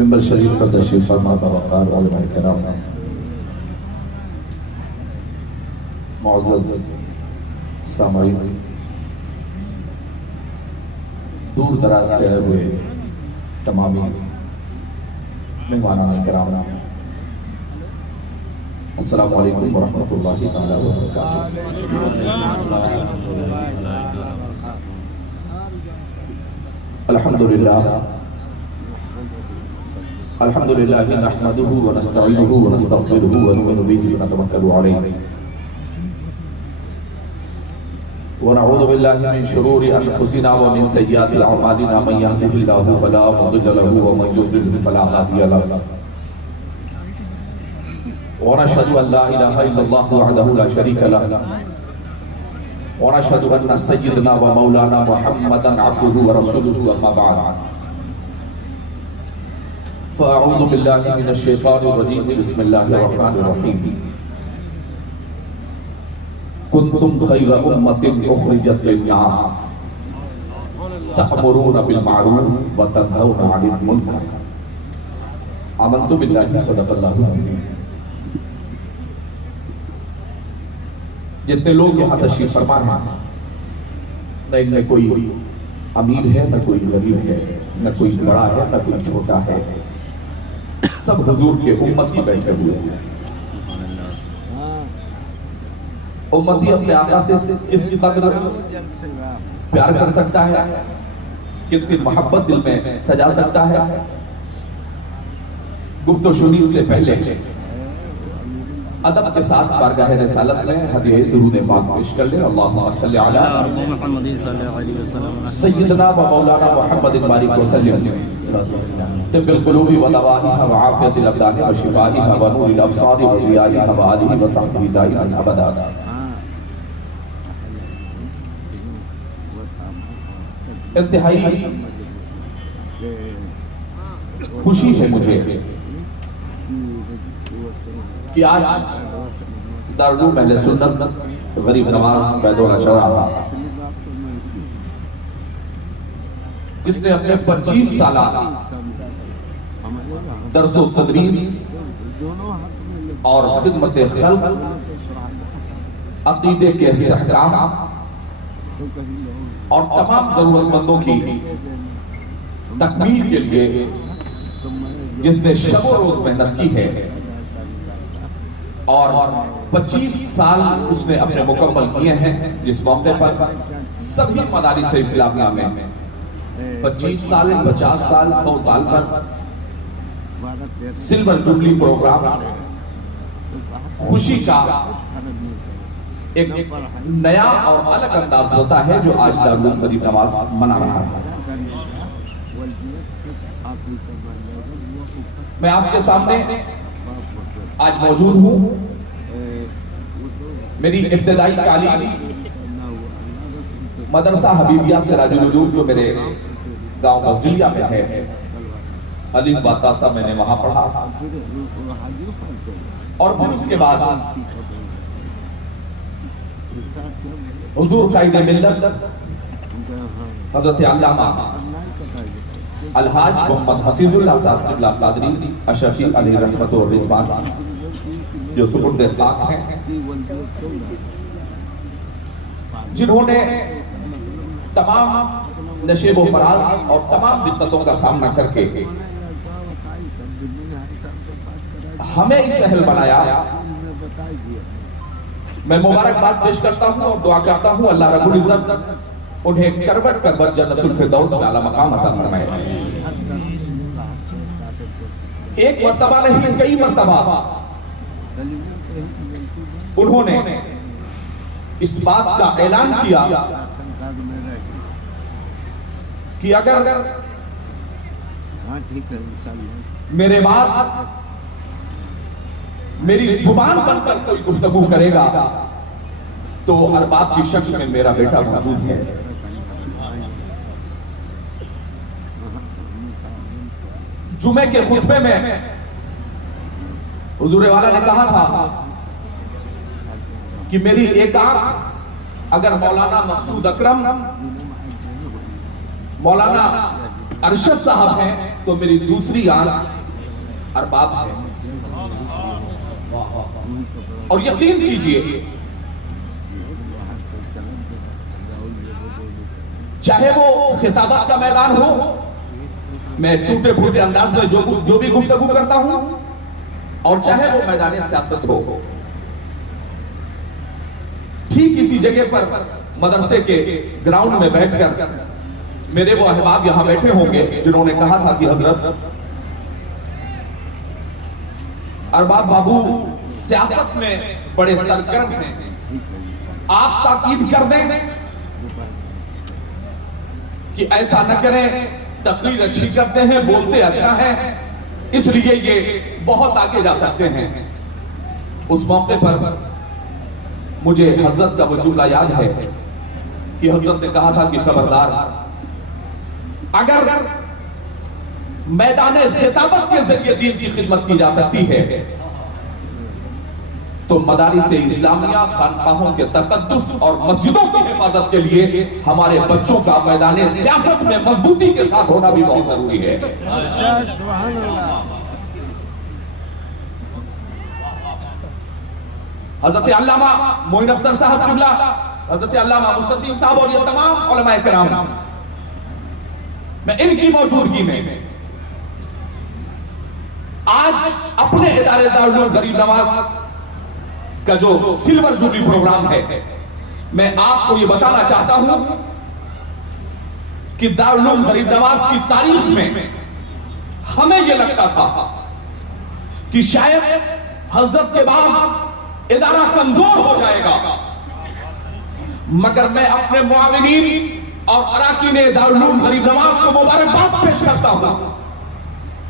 ممبر شریف پر تشریف فرما باوقار علماء کرام، معزز سامعین، دور دراز سے آئے ہوئے تمامی مہمانان کرام، السلام علیکم ورحمۃ اللہ تعالی وبرکاتہ۔ الحمدللہ نحمده ونستعینه ونستغفره ونؤمن به ونتوکل علیہ ونعوذ باللہ من شرور انفسنا ومن سیئات اعمالنا، من یهده اللہ فلا مضل له ومن یضلل فلا هادی له، ونشهد ان لا الہ الا اللہ وحدہ لا شریک له، ونشهد ان سیدنا ومولانا محمدا عبدہ ورسولہ، اما بعد فاعوذ باللہ من الشیطان الرجیم، بسم اللہ الرحمن الرحیم۔ کنتم خیر امت اخرجت للناس تأمرون بالمعروف وتنہون عن المنکر، آمنت باللہ صدق اللہ العظیم۔ جتنے لوگ یہاں تشریف فرما ہیں، نہ ان میں کوئی امیر ہے، نہ کوئی غریب ہے، نہ کوئی بڑا ہے، نہ کوئی چھوٹا ہے، سب حضور کے امتی بیٹھے ہوئے ہیں۔ امتی اپنے آقا سے کس قدر پیار کر سکتا ہے، کتنی محبت دل میں سجا سکتا ہے، گفت و شنید سے پہلے ادب کے ساتھ بارگاہ رسالت میں ہدیہ درود پاک پیش کر لیں۔ اللہم صلی علی محمد سیدنا و مولانا محمد بارک وسلم، طب القلوب و دوائها و عافیت الابدان و شفائها و نور الابصار و ضیائها و آلہ و صحبہ دائما ابدا۔ انتہائی خوشی ہے مجھے کہ آج دارالعلوم اہل سنت غریب نواز بیدول اشرا، جس نے اپنے 25 سالہ درس و تدریس اور خدمت خلق، عقیدے کے استحکام اور تمام ضرورت مندوں کی تکمیل کے لیے جس نے شب و روز محنت کی ہے، اور 25 سال اس نے اپنے مکمل کیے ہیں، جس موقع پر سبھی مدارس اسلامیہ میں 25 سال 50 سال 100 سال پر سلور جبلی پروگرام خوشی کا ایک نیا اور الگ انداز ہوتا ہے جو آج دارالعلوم غریب نواز منا رہا ہے۔ میں آپ کے سامنے آج موجود ہوں، میری ابتدائی تعلیم مدرسہ حبیبیہ سراج العلوم جو میرے گاؤں بزدلیہ میں ہے، علی باتاسا میں نے وہاں پڑھا، اور پھر اس کے بعد حضور قائد ملت حضرت علامہ الحاج محمد حفیظ اللہ صاحب قبلہ قادری اشرفی علیہ رحمت و رضوان جو سپرد خاک ہیں، جنہوں نے تمام نشیب و فراز اور تمام دقتوں کا سامنا کر کے ہمیں اس اہل بنایا۔ میں مبارکباد پیش کرتا ہوں اور دعا کرتا ہوں اللہ رب العزت انہیں کروٹ کروٹ جنت الفردوس میں اعلیٰ مقام عطا فرمائے۔ ایک مرتبہ نہیں، کئی مرتبہ انہوں نے اس بات کا اعلان کیا کہ اگر میرے بعد میری زبان بن کر کوئی گفتگو کرے گا تو ارباب کی شخص میں میرا بیٹا موجود ہے۔ جمعے کے خطبے میں حضور والا نے کہا تھا کہ میری ایک آنکھ اگر مولانا مقصود اکرم، مولانا ارشد صاحب ہیں تو میری دوسری آنکھ ارباب ہے. اور یقین کیجئے چاہے وہ خطابت کا میدان ہو، میں ٹوٹے پھوٹے انداز میں جو بھی گفتگو کرتا ہوں، اور چاہے وہ میدان سیاست ہو، ٹھیک اسی جگہ پر مدرسے کے گراؤنڈ میں بیٹھ کر میرے وہ احباب یہاں بیٹھے ہوں گے جنہوں نے کہا تھا کہ حضرت ارباب بابو سیاست میں بڑے سرگرم ہیں، آپ تاکید کر دیں کہ ایسا نہ کریں، تقریر اچھی کرتے ہیں، بولتے اچھا ہیں، اس لیے یہ بہت آگے جا سکتے ہیں. اس موقع پر مجھے حضرت کا وہ جملہ یاد ہے کہ حضرت نے کہا تھا کہ خبردار، اگر میدان خطابت کے ذریعے دین کی خدمت کی جا سکتی ہے تو مدارس اسلامیہ، خانقاہوں کے تقدس اور مسجدوں کی حفاظت کے لیے ہمارے بچوں کا میدان سیاست میں مضبوطی کے ساتھ ہونا بھی بہت ضروری ہے. سبحان اللہ. حضرت علامہ معین اختر صاحب قبلہ، حضرت علامہ مستقیم صاحب اور یہ تمام علماء کرام، میں ان کی موجودگی میں آج اپنے ادارے دارالعلوم غریب نواز کا جو سلور جوبلی پروگرام ہے، میں آپ کو یہ بتانا چاہتا ہوں کہ دارالعلوم غریب نواز کی تاریخ میں ہمیں یہ لگتا تھا کہ شاید حضرت کے بعد ادارہ کمزور ہو جائے گا، مگر میں اپنے معاونین اور اراکین دارالعلوم غریب نواز کو مبارکباد پیش کرتا ہوں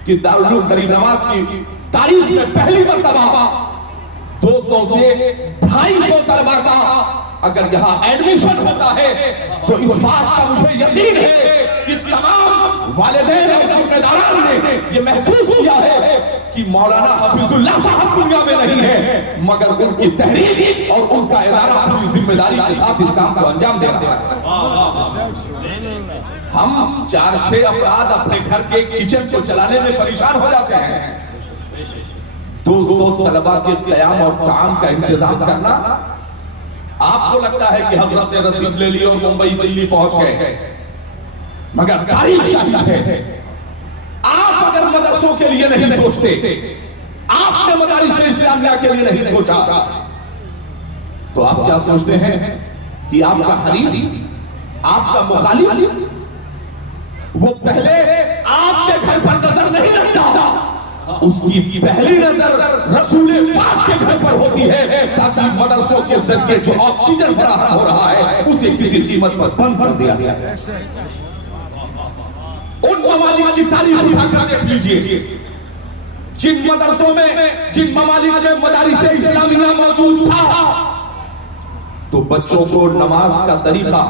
کہ دارالعلوم غریب نواز کی تاریخ میں پہلی مرتبہ 200 سے 250 طلبہ کا اگر یہاں ایڈمیشن ہوتا ہے تو اس بات کا مجھے یقین ہے کہ تمام والدین اور ذمہ داران نے یہ محسوس کیا ہے کہ مولانا حفیظ اللہ صاحب دنیا میں نہیں ہے، مگر ان کی تحریک اور ان کا ادارہ اپنی ذمہ داری کے ساتھ اس کام کو انجام دے رہا ہے. ہم 4-6 افراد اپنے گھر کے کچن کو چلانے میں پریشان ہو جاتے ہیں، 200 طلبہ کے قیام اور طعام کا انتظام کرنا، آپ کو لگتا ہے کہ حضرت نے رسید لے لی اور ممبئی دلی پہنچ گئے، مگر تاریخ شاہد ہے. آپ اگر مدرسوں کے لیے نہیں سوچتے، آپ نے مدارس اسلامیہ کے لیے نہیں سوچا، تو آپ کیا سوچتے ہیں کہ آپ کا حریف، آپ کا مخالف وہ پہلے آپ کے گھر پر نظر نہیں رکھتا، اس کی پہلی نظر رسول پاک کے گھر پر ہوتی ہے تاکہ مدرسوں کے ذریعے جو آکسیجن فراہم ہو رہا ہے اسے کسی قیمت پر بند کر دیا جائے. ان ممالک کی تاریخ اٹھا کر دیکھ لیجئے، جن مدرسوں میں، جن ممالک میں مدارس اسلامیہ موجود تھا تو بچوں کو نماز کا طریقہ،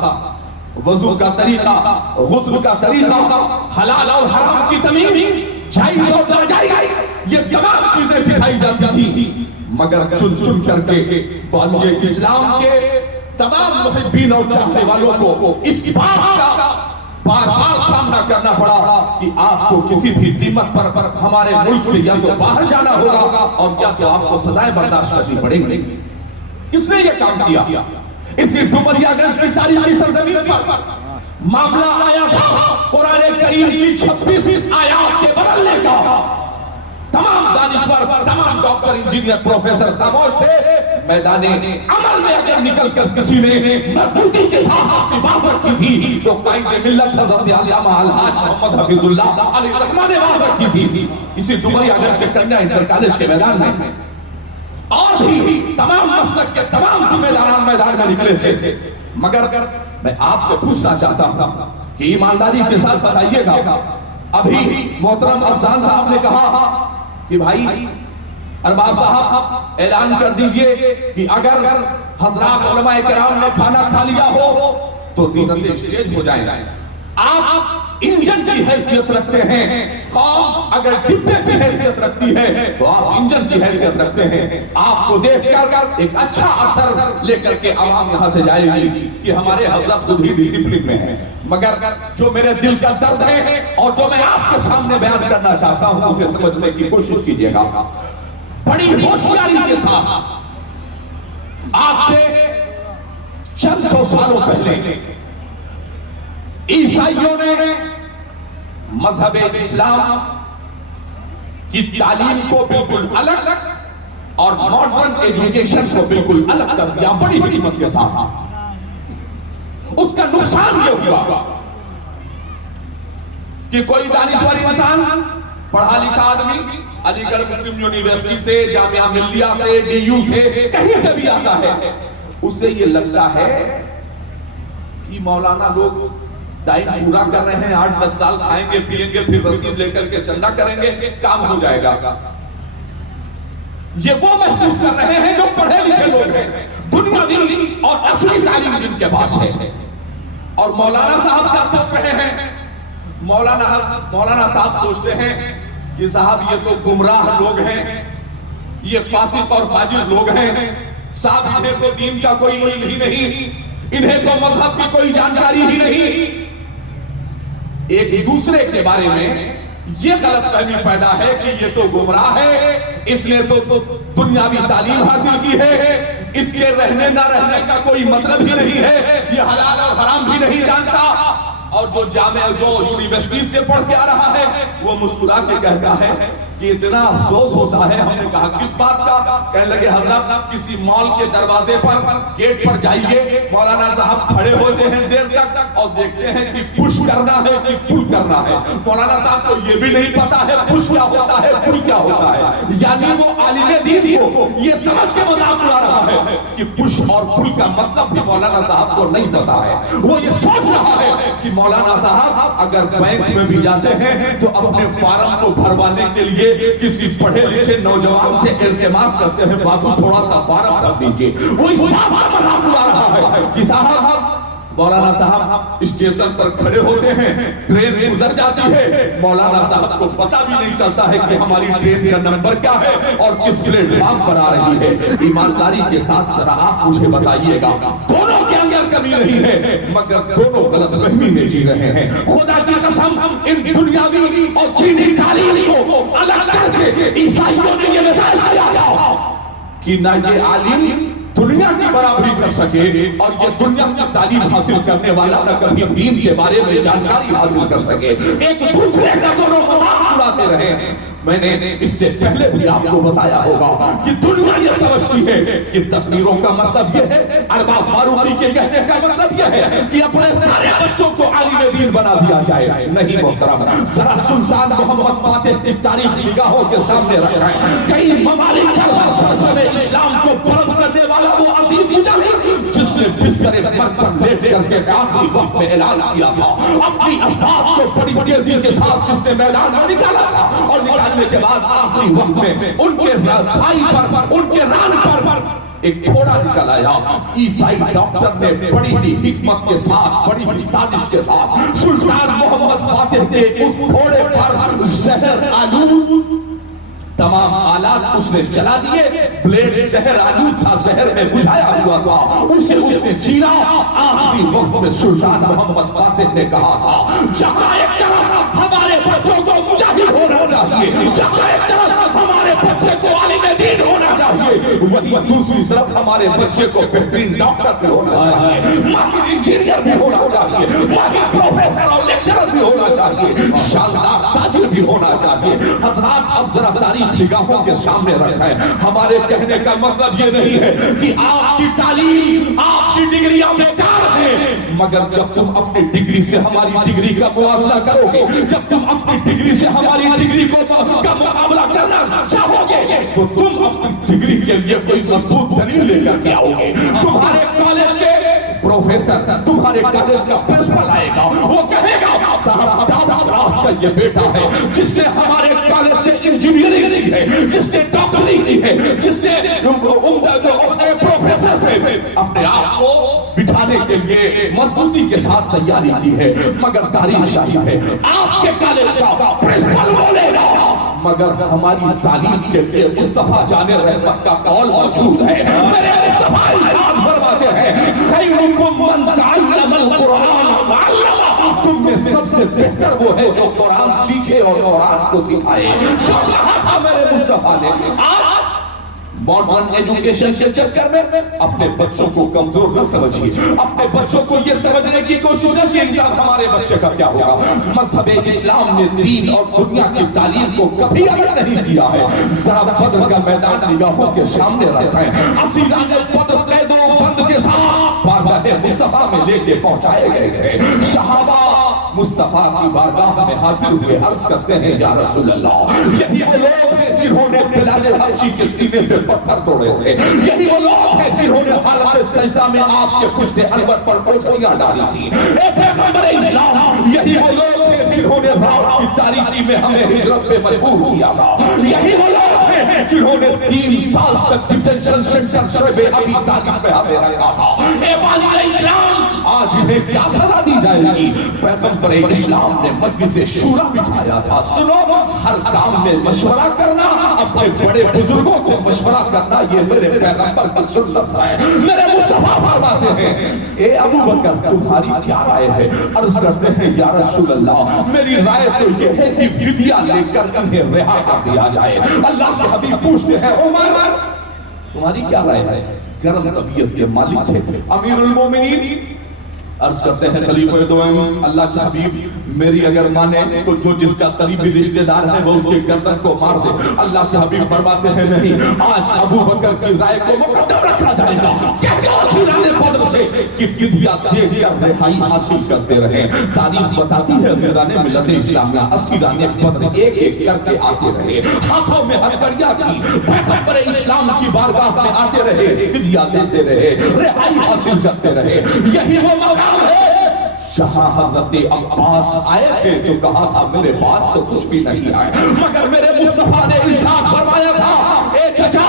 وضو کا طریقہ، غسل کا طریقہ، حلال اور حرام کی تمیز، جائز اور ناجائز، یہ تمام چیزیں سکھائی جاتی تھی، مگر چن چن کر کے بانی اسلام کے تمام محبین اور چاہنے والوں کو اس بات کا بار بار سامنا کرنا پڑا کہ آپ کو کسی بھی قیمت پر ہمارے ملک سے یا تو باہر جانا ہوگا اور یا تو آپ کو سزائیں برداشت کرنی پڑیں گی. کس نے یہ کام کیا؟ اسی ڈومریا گنج کی تاریخی سرزمین پر معاملہ آیا تھا قرآن کریم کی 26 آیات کے بدلنے کا. تمام دانشور، تمام ڈاکٹر، انجینئر، پروفیسر خاموش تھے. میدان عمل میں اگر نکل کر کسی نے مضبوطی کے ساتھ اپنی بات رکھی تھی تو قائد ملت حضرت علامہ الحاج محمد حفیظ اللہ علیہ الرحمہ نے بات رکھی تھی اسی ڈومریا گنج کے کنیا انٹر کالج کے میدان میں. اور بھی تمام مسلک کے تمام ذمہ داران میدان میں نکلے تھے. مگر میں آپ سے پوچھنا چاہتا ہوں کہ ایمانداری کے ساتھ بتائیے گا، ابھی محترم افضال صاحب نے کہا کہ بھائی ارباب صاحب اعلان کر دیجئے کہ اگر حضرات علماء کرام نے کھانا کھا لیا ہو تو زینت اسٹیج ہو جائیں. آپ انجن کی حیثیت رکھتے ہیں، قوم اگر ڈبے کی حیثیت رکھتی ہے تو آپ انجن کی حیثیت رکھتے ہیں۔ آپ کو دیکھ کر ایک اچھا اثر لے کر کے عوام یہاں سے جائے گی کہ ہمارے حضرت خود ہی ڈسپلن میں ہیں، مگر جو میرے دل کا درد ہے اور جو میں آپ کے سامنے بیان کرنا چاہتا ہوں اسے سمجھنے کی کوشش کیجیے گا۔ بڑی ہوشیاری کے ساتھ آپ سے چند سو سالوں پہلے عیسائیوں نے مذہب اسلام کی تعلیم کو بالکل الگ اور ماڈرن ایجوکیشن کو بالکل الگ کر دیا بڑی حکمت کے ساتھ۔ اس کا نقصان یہ ہوا کہ کوئی دانشور انسان، پڑھا لکھا آدمی علی گڑھ مسلم یونیورسٹی سے، جامعہ ملیہ سے، ڈی یو سے، کہیں سے بھی آتا ہے، اسے یہ لگتا ہے کہ مولانا لوگ ٹائم پورا کر رہے ہیں، 8-10 سال کھائیں گے پیئیں گے پھر رسید لے کر کے چندہ کریں گے، کام ہو جائے گا۔ یہ وہ محسوس کر رہے ہیں جو پڑھے لکھے لوگ ہیں، دنیاوی اور اصلی تعلیم جن کے پاس ہے۔ اور مولانا صاحب کیا سوچ رہے ہیں؟ مولانا صاحب سوچتے ہیں کہ صاحب یہ تو گمراہ لوگ ہیں، یہ فاسق اور فاجر لوگ ہیں، صاحب انہیں تو دین کا کوئی علم ہی نہیں، انہیں تو مذہب کی کوئی جانکاری ہی نہیں۔ ایک دوسرے کے بارے میں یہ غلط فہمی پیدا ہے کہ یہ تو گمراہ ہے، اس نے تو دنیاوی تعلیم حاصل کی ہے، اس کے رہنے نہ رہنے کا کوئی مطلب ہی نہیں ہے، یہ حلال اور حرام بھی نہیں جانتا۔ اور جو یونیورسٹی سے پڑھ کے آ رہا ہے وہ مسکرا کے کہتا ہے کہ اتنا افسوس ہوتا ہے۔ ہم نے کہا کس بات کا؟ کہنے لگے حضرت کسی مال کے دروازے پر گیٹ پر جائیے، مولانا صاحب کھڑے ہوتے ہیں دیر تک اور دیکھتے ہیں کہ پش کرنا ہے کہ پل کرنا ہے۔ مولانا صاحب کو یہ بھی نہیں پتا ہے پش کیا ہوتا ہے پل کیا ہوتا ہے، یعنی وہ عالم دین کو یہ سمجھ کے مذاق اڑا رہا ہے کہ پش اور پل کا مطلب بھی مولانا صاحب کو نہیں پتا ہے۔ وہ یہ سوچ رہا ہے کہ مولانا صاحب اگر بینک میں بھی جاتے ہیں تو اپنے فارم کو بھروانے کے لیے کسی پڑھے لکھے نوجوان سے التماس کرتے ہیں بابو تھوڑا سا فارم کر دیجئے۔ وہ اس بات کا مذاق اڑا رہا ہے کہ صاحب مولانا صاحب اسٹیشن پر کھڑے ہوتے ہیں، ٹرین گزر جاتی ہے، مولانا صاحب کو پتہ بھی نہیں چلتا ہے کہ ہماری ٹرین کا نمبر کیا ہے اور کس پلیٹ فارم پر آ رہی ہے۔ ایمانداری کے ساتھ ذرا آپ مجھے بتائیے گا، دونوں کے اندر کمی نہیں ہے مگر دونوں غلط فہمی میں جی رہے ہیں۔ خدا کی قسم ان دنیاوی اور دینی تعلیم کو الگ کر کے عیسائیوں نے یہ مسائل دیا تھا کہ نہ یہ عالم دنیا کی برابری کر سکے اور یہ دنیا کی تعلیم حاصل کرنے والا نہ کبھی دین کے بارے میں جانکاری حاصل کر سکے، ایک دوسرے کا دونوں مذاق اڑاتے رہے۔ میں نے اس سے پہلے بھی آپ کو بتایا ہوگا کہ دنیا یہ سمجھتی ہے کہ تقریروں کا مطلب یہ ہے، ارباب فاروقی کے کہنے کا مطلب یہ ہے کہ اپنے سارے بچوں کو عالم دین بنا دیا جائے۔ نہیں محترم، ذرا سلطان محمد فاتح کی تاریخ نگاہوں کے سامنے رکھیں۔ کئی ممالک پر برسم اسلام کو بلند کرنے والا وہ عظیم مجاہد جس نے بستر مرگ پر لیٹ کر کے آخری وقت میں اعلان کیا تھا، اپنی افواج کو بڑی تیزی کے ساتھ جس نے میدان میں نکالا تھا اور نکالنے کے بعد آخری وقت میں ان کے راتھائی پر، ان کے ران پر ایک گھوڑا نکل آیا۔ عیسائی ڈاکٹر نے بڑی ہی حکمت کے ساتھ، بڑی ہی سازش کے ساتھ سلطان محمد فاتح کے اس گھوڑے پر زہر آلود تمام آلات اس نے چلا دیے، بلیڈ زہر آلود تھا، زہر میں بجھایا ہوا تھا، اسے اس نے چیرا۔ آخری وقت میں سلطان محمد فاتح نے کہا تھا جہاں ایک طرف ہمارے بچوں کو مجاہد ہونا چاہیے، جہاں ایک طرف ہمارے بچے کو عالم دین ہونا چاہیے، وہی دوسری طرف ہمارے بچے کو بہترین ڈاکٹر بھی ہونا چاہیے، ماہر انجینئر بھی ہونا چاہیے، ماہر پروفیسر اور لیکچرر بھی ہونا چاہیے، شاندار تاجر بھی ہونا چاہیے۔ حضرات اب ذرا تاریخ نگاہوں کے سامنے رکھیں، ہمارے کہنے کا مطلب یہ نہیں ہے کہ آپ کی تعلیم، آپ کی ڈگریاں بیکار ہیں، مگر جب تم اپنی ڈگری سے ہماری ڈگری کا موازنہ کرو گے، جب تم اپنی ڈگری سے ہماری ڈگری کا مقابلہ کرنا چاہو گے تو تم اپنی ڈگری کے لیے کوئی مضبوط دلیل لے کر کے آؤ گے۔ تمہارے کالج کے پروفیسر، تمہارے کالج کا پرنسپل آئے گا، وہ کہے گا صاحب ٹاپ کلاس کا یہ بیٹا ہے جس نے ہمارے کالج سے انجینئرنگ کی ہے، جس نے ڈاکٹری کی ہے، جس نے عمدہ جو عہدے پروفیسر سے اپنے آپ کو بٹھانے کے لیے مضبوطی کے ساتھ تیاری کی ہے، مگر تاریخ شاہد ہے آپ کے کالج کا پرنسپل بولے گا مگر ہماری تعلیم کے لیے مصطفیٰ جان رحمت کا قول موجود ہے۔ میرے مصطفیٰ ارشاد فرماتے ہیں خیرکم من تعلم القرآن وعلمہ، تم میں سب سے بہتر وہ ہے جو قرآن سیکھے اور قرآن کو سکھائے۔ جو کہا تھا میرے مصطفیٰ نے، آج ماڈرن ایجوکیشن کے چکر میں اپنے بچوں کو کمزور نہ سمجھیے، اپنے بچوں کو یہ سمجھنے کی کوشش ہے کہ انسان ہمارے بچے کا کیا ہوگا۔ مذہب اسلام نے دین اور دنیا کی تعلیم کو کبھی الگ نہیں کیا ہے۔ ذرا بدر کا میدان نگاہوں کے سامنے رکھا ہے، اسیران بدر قید و بند کے ساتھ بارگاہ مصطفیٰ میں لے کے پہنچائے گئے تھے۔ صحابہ مصطفیٰ کی بارگاہ میں حاضر ہوئے عرض کرتے ہیں یا رسول اللہ، یہی وہ لوگ ہیں جنہوں نے بلال حبشی کے سینے پہ پتھر توڑے تھے، یہی وہ لوگ ہیں جنہوں نے حالات سجدہ میں آپ کے پشت انور پر پوچھڑیاں ڈالی تھی۔ اے پیغمبر اسلام، یہی وہ لوگ ہیں جنہوں نے رات کی تاریکی میں ہمیں ہجرت پہ مجبور کیا تھا، یہی وہ لوگ ہیں جنہوں نے 3 سال تک ڈیٹینشن سینٹر شعبے ابی طالب میں ہمیں رکھا تھا۔ اے والد اسلام، آج انہیں کیا سزا دی جائے گی؟ پیغمبر اسلام نے مجلس شورا بٹھایا تھا۔ سنو، ہر کام میں مشورہ کرنا، اپنے بڑے بزرگوں سے مشورہ کرنا، یہ میرے پیغمبر کی سنت ہے۔ میرے مصطفیٰ فرماتے ہیں اے ابو بکر تمہاری کیا رائے ہے؟ عرض کرتے ہیں یا رسول اللہ میری رائے تو یہ ہے کہ فدیہ لے کر انہیں رہا کر دیا جائے۔ اللہ کے حبیب پوچھتے ہیں عمر تمہاری کیا رائے ہے؟ گرم طبیعت کے مالک تھے امیر المومنین، عرض کرتے ہیں خلیفہ دوم اللہ کے حبیب میری اگر مانے تو جو جس کا قریبی رشتہ دار ہے وہ اس کے گردن کو مار دے۔ اللہ کے حبیب فرماتے ہیں نہیں، آج ابو بکر کی رائے کو مقدم رکھا جائے گا۔ کہتے ہیں اسیران بدر سے کہ فدیہ دے کر رہائی حاصل کرتے رہے۔ تاریخ بتاتی ہے عزیزان ملت اسلامیہ اسیران بدر ایک ایک کر کے آتے رہے، ہاتھوں میں ہتھکڑیاں تھی، پیغمبر اسلام کی بارگاہ میں آتے رہے، فدیہ دیتے رہے، رہائی حاصل کرتے رہے۔ یہی وہ مقام ہے جہاں حضرت عباس آئے تھے تو کہا تھا میرے پاس تو کچھ بھی نہیں آئے، مگر میرے مصطفیٰ نے ارشاد فرمایا تھا اے چچا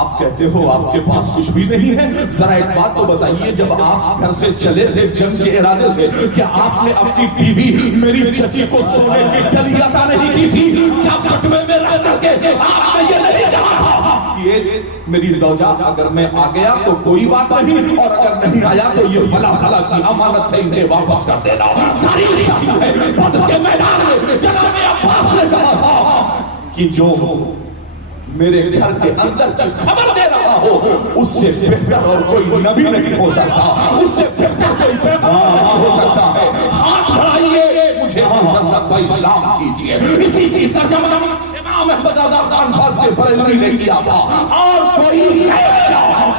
آپ کہتے ہو آپ کے پاس کچھ بھی نہیں ہے، ذرا ایک بات تو بتائیے جب آپ گھر سے چلے تھے جنگ کے ارادے سے کیا آپ نے اپنی بیوی میری چچی کو سونے کی ڈلی عطا نہیں کی تھی؟ کیا بٹوے میں رہ کر کے آپ نے یہ نہیں کہا تھا کہ میری زوجہ اگر میں آ گیا تو کوئی بات نہیں اور اگر نہیں آیا تو یہ فلاں فلاں کی امانت سے انہیں واپس کر دینا؟ تاریخ شاہد ہے بدر کے میدان میں جناب عباس نے کہا تھا کہ جو میرے گھر کے اندر کی خبر دے رہا ہو اس سے بہتر اور کوئی نبی نہیں ہو سکتا، اس سے بہتر کوئی پیغمبر نہیں ہو سکتا ہے۔ ہاتھ بڑھائیے مجھے منصب اسلام کیجیے۔ اسی کی ترجمہ امام احمد رضا خان فاضل کے بریلوی نے کیا تھا، اور کوئی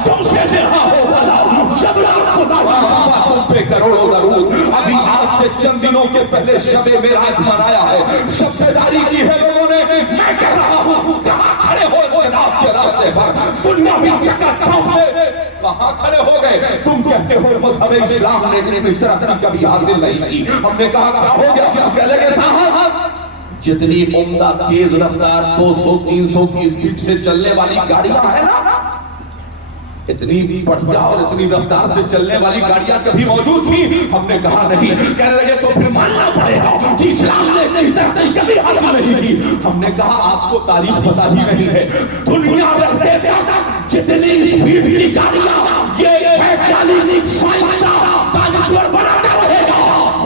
تم سے رہا ہو والا جب خدا کی جنبہ تم پہ کروڑوں درود۔ ابھی آج سے چند دنوں کے پہلے شب معراج منایا ہے، سب سے داری کی ہے لوگوں نے، میں کہہ رہا ہوں کہاں کھڑے ہو جناب کے راستے پر؟ دنیا بھی چکر چوک میں کہاں کھڑے ہو گئے؟ تم کہتے ہو مذہب اسلام نے اتنی ترقی کبھی حاصل نہیں کی۔ ہم نے کہا کیا ہو گیا؟ کہہ لگے صاحب جتنی عمدہ تیز رفتار 200-300 کی اسپیڈ سے چلنے والی گاڑیاں ہیں نا، اتنی بڑھیا اور اتنی رفتار سے چلنے والی گاڑیاں کبھی موجود تھی؟ ہم نے کہا نہیں۔ کہنے لگے تو پھر ماننا پڑے گا کہ اسلام نے اتنی ترقی کبھی حاصل نہیں کی۔ ہم نے کہا آپ کو تاریخ پتہ ہی نہیں ہے، دنیا رہتے تک جتنی اسپیڈ کی گاڑیاں یہ ویگیانک سائنسداں دانشور بناتا رہے گا،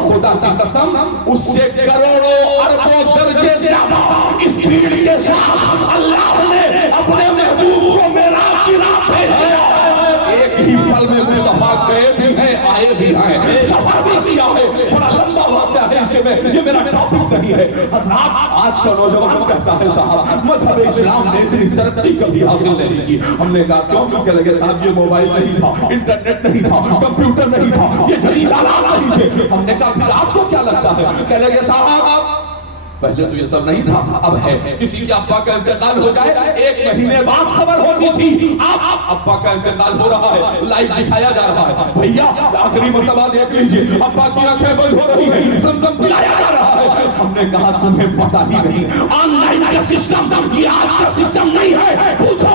خدا کی قسم اس سے کروڑوں اربوں درجے زیادہ اسپیڈ کے ساتھ اللہ نے اپنے محبوب کو معراج کی راہ بھیج دیا۔ ایک ہی پل میں مصطفیٰ گئے بھی ہیں آئے بھی ہیں، سفر بھی کیا ہے، بڑا لمبا واقعہ ہے، اسے میں یہ میرا ٹاپک نہیں ہے۔ حضرات آج کا نوجوان کہتا ہے صاحب مذہب اسلام نے اتنی ترقی کبھی حاصل نہیں کی۔ ہم نے کہا کیوں؟ کہ لگے صاحب یہ موبائل نہیں تھا، انٹرنیٹ نہیں تھا، کمپیوٹر نہیں تھا، یہ جدید آلات نہیں تھے۔ ہم نے کہا پھر آپ کو کیا لگتا ہے؟ کہ لگے صاحب پہلے تو یہ سب نہیں تھا، اب ہے۔ کسی کے ابا کا انتقال ہو جائے 1 مہینے بعد خبر ہوتی تھی، اب ابا کا انتقال ہو رہا ہے، لائیو دکھایا جا رہا ہے۔ بھیا آخری مرتبہ دیکھ لیجئے ابا کی آنکھیں بند ہو رہی ہیں، زمزم پلایا جا رہا ہے۔ ہم نے کہا تمہیں پتہ ہی نہیں آن لائن کا سسٹم یہ آج کا سسٹم نہیں ہے، پوچھو